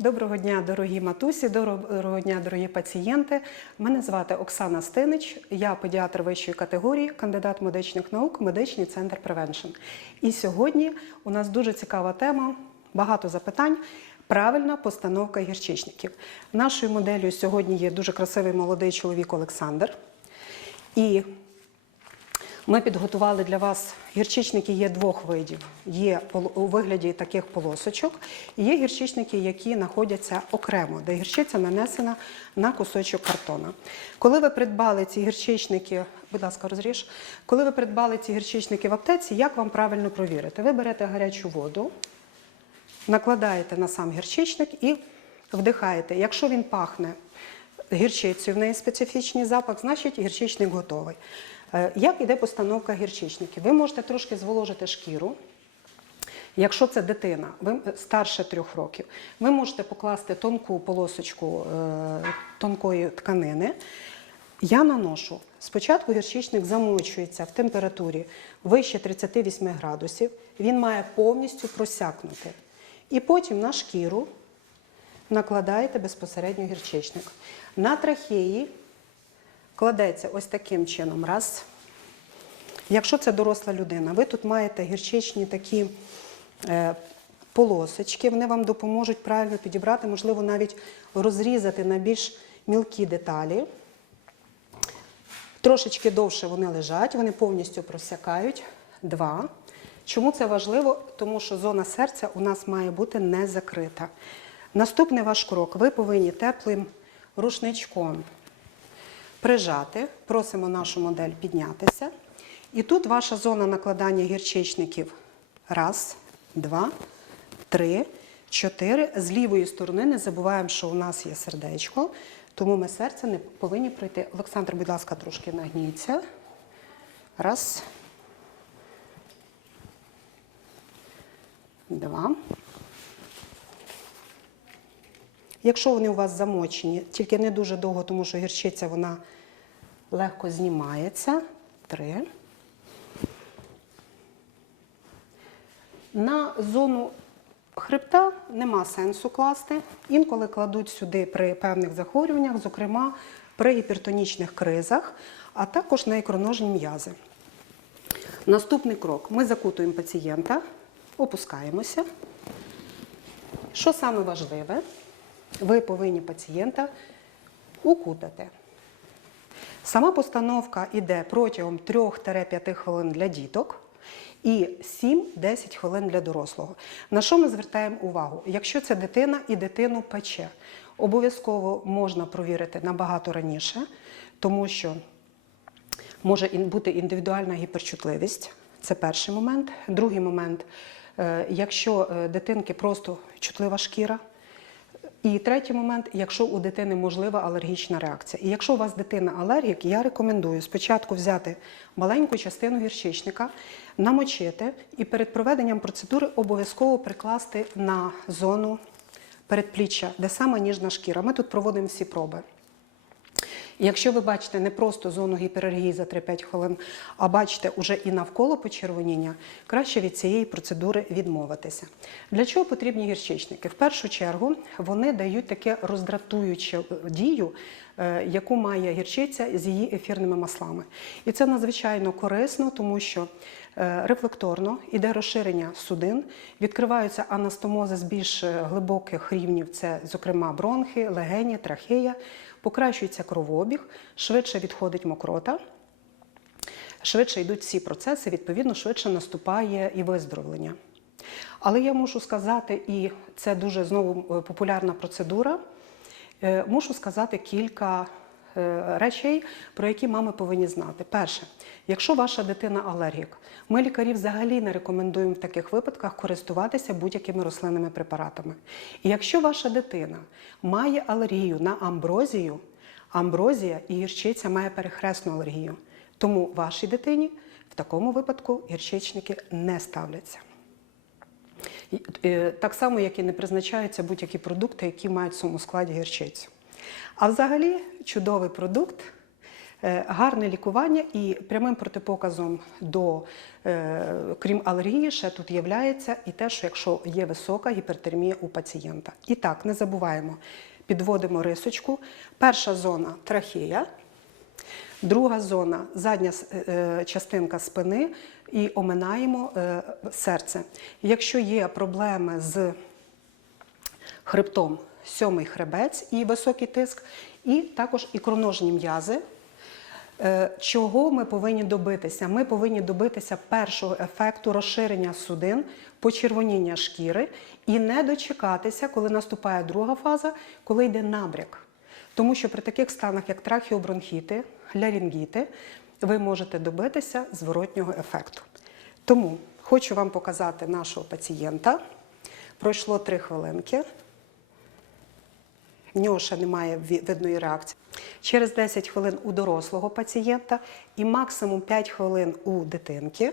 Доброго дня, дорогі матусі, доброго дня, дорогі пацієнти. Мене звати Оксана Стинич, я педіатр вищої категорії, кандидат медичних наук, медичний центр Превеншн. І сьогодні у нас дуже цікава тема, багато запитань. Правильна постановка гірчичників. Нашою моделлю сьогодні є дуже красивий молодий чоловік Олександр. І ми підготували для вас гірчичники є двох видів. Є у вигляді таких полосочок, і є гірчичники, які знаходяться окремо, де гірчиця нанесена на кусочок картона. Коли ви придбали ці гірчичники, будь ласка, розріж. Коли ви придбали ці гірчичники в аптеці, як вам правильно провірити? Ви берете гарячу воду, накладаєте на сам гірчичник і вдихаєте. Якщо він пахне гірчицею, в неї специфічний запах, значить гірчичник готовий. Е, Як іде постановка гірчичників? Ви можете трошки зволожити шкіру. Якщо це дитина, ви старше трьох років, ви можете покласти тонку полосочку е, тонкої тканини. Я наношу. Спочатку гірчичник замочується в температурі вище 38 градусів. Він має повністю просякнути. І потім на шкіру накладаєте безпосередньо гірчичник. На трахеї кладеться ось таким чином. Раз. Якщо це доросла людина, ви тут маєте гірчичні такі е, полосочки, вони вам допоможуть правильно підібрати, можливо, навіть розрізати на більш мілкі деталі. Трошечки довше вони лежать, вони повністю просякають. Два. Чому це важливо? Тому що зона серця у нас має бути не закрита. Наступний ваш крок. Ви повинні теплим рушничком прижати. Просимо нашу модель піднятися. І тут ваша зона накладання гірчичників. Раз, два, три, чотири. З лівої сторони не забуваємо, що у нас є сердечко, тому ми серце не повинні пройти. Олександр, будь ласка, трошки нагніться. Раз. Два. Якщо вони у вас замочені, тільки не дуже довго, тому що гірчиця вона легко знімається. Три. На зону хребта нема сенсу класти. Інколи кладуть сюди при певних захворюваннях, зокрема при гіпертонічних кризах, а також на ікроножні м'язи. Наступний крок. Ми закутуємо пацієнта, опускаємося. Що саме важливе? Ви повинні пацієнта укутати. Сама постановка йде протягом 3-5 хвилин для діток і 7-10 хвилин для дорослого. На що ми звертаємо увагу? Якщо це дитина і дитину пече, обов'язково можна провірити набагато раніше, тому що може бути індивідуальна гіперчутливість. Це перший момент. Другий момент, е, якщо е, дитинки просто чутлива шкіра. І третій момент, якщо у дитини можлива алергічна реакція. І якщо у вас дитина алергік, я рекомендую спочатку взяти маленьку частину гірчичника, намочити і перед проведенням процедури обов'язково прикласти на зону передпліччя, де саме ніжна шкіра. Ми тут проводимо всі проби. Якщо ви бачите не просто зону гіперергії за 3-5 хвилин, а бачите уже і навколо почервоніння, краще від цієї процедури відмовитися. Для чого потрібні гірчичники? В першу чергу вони дають таке роздратуючу дію, е, яку має гірчиця з її ефірними маслами. І це надзвичайно корисно, тому що е, рефлекторно іде розширення судин, відкриваються анастомози з більш е, глибоких рівнів, це, зокрема, бронхи, легені, трахея, покращується кровообіг, швидше відходить мокрота, швидше йдуть всі процеси, відповідно, швидше наступає і виздоровлення. Але я мушу сказати, і це дуже знову е, популярна процедура. е, Мушу сказати кілька речей, про які мами повинні знати. Перше, якщо ваша дитина алергік, ми лікарі взагалі не рекомендуємо в таких випадках користуватися будь-якими рослинними препаратами. І якщо ваша дитина має алергію на амброзію, амброзія і гірчиця має перехресну алергію. Тому вашій дитині в такому випадку гірчичники не ставляться. Е, Так само, як і не призначаються будь-які продукти, які мають в своєму складі гірчицю. А взагалі чудовий продукт Е, Гарне лікування і прямим протипоказом до, е, крім алергії, ще тут є і те, що якщо є висока гіпертермія у пацієнта. І так, не забуваємо, підводимо рисочку. Перша зона трахея, друга зона задня е, частинка спини і оминаємо серце. Якщо є проблеми з хребтом сьомий хребець і високий тиск, і також ікроножні м'язи. Е, Чого ми повинні добитися? Ми повинні добитися першого ефекту розширення судин, почервоніння шкіри і не дочекатися, коли наступає друга фаза, коли йде набряк. Тому що при таких станах, як трахеобронхіти, лярінгіти, ви можете добитися зворотнього ефекту. Тому хочу вам показати нашого пацієнта. Пройшло три хвилинки. В нього ще немає видної реакції. Через 10 хвилин у дорослого пацієнта і максимум 5 хвилин у дитинки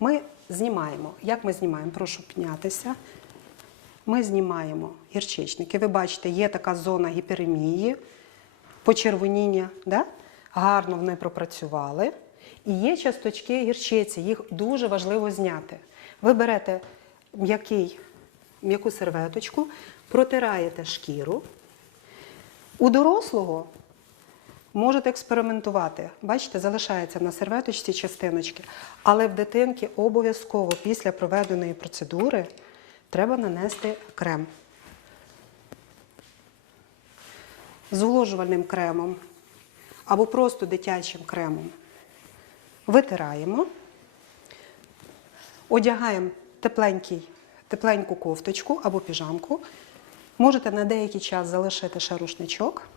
ми знімаємо. Як ми знімаємо? Прошу піднятися. Ми знімаємо гірчичники. Ви бачите, є така зона гіперемії, почервоніння. Да? Гарно вони пропрацювали. І є часточки гірчиці, їх дуже важливо зняти. Ви берете м'яку серветочку, протираєте шкіру. У дорослого можете експериментувати. Бачите, залишається на серветочці частиночки, але в дитинки обов'язково після проведеної процедури треба нанести крем. Зволожувальним кремом або просто дитячим кремом. Витираємо, одягаємо тепленький, тепленьку кофточку або піжамку. Можете на деякий час залишити ще рушничок.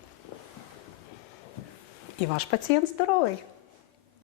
І ваш пацієнт здоровий.